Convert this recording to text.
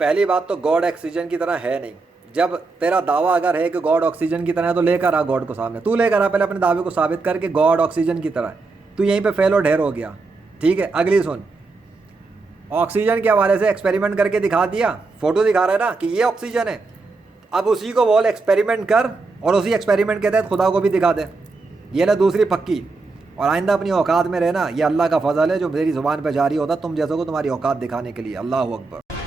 पहली बात तो गॉड ऑक्सीजन की तरह है नहीं। जब तेरा दावा अगर है कि गॉड ऑक्सीजन की तरह है तो लेकर आ गॉड को सामने, तू लेकर आ पहले अपने दावे को साबित कर कि गॉड ऑक्सीजन की तरह है। तू यहीं पे फेल और ढेर हो गया। ठीक है, अगली सुन। ऑक्सीजन के हवाले से एक्सपेरिमेंट करके दिखा दिया, फोटो दिखा रहा है ना कि ये ऑक्सीजन है। अब उसी को बोल एक्सपेरिमेंट कर और उसी एक्सपेरिमेंट के तहत खुदा को भी दिखा दे। ये ना दूसरी पक्की। और आइंदा अपनी औकात में रहना, ये अल्लाह का फजल है जो मेरी ज़ुबान पे जारी होता तुम जैसों को तुम्हारी औकात दिखाने के लिए। अल्लाह अकबर।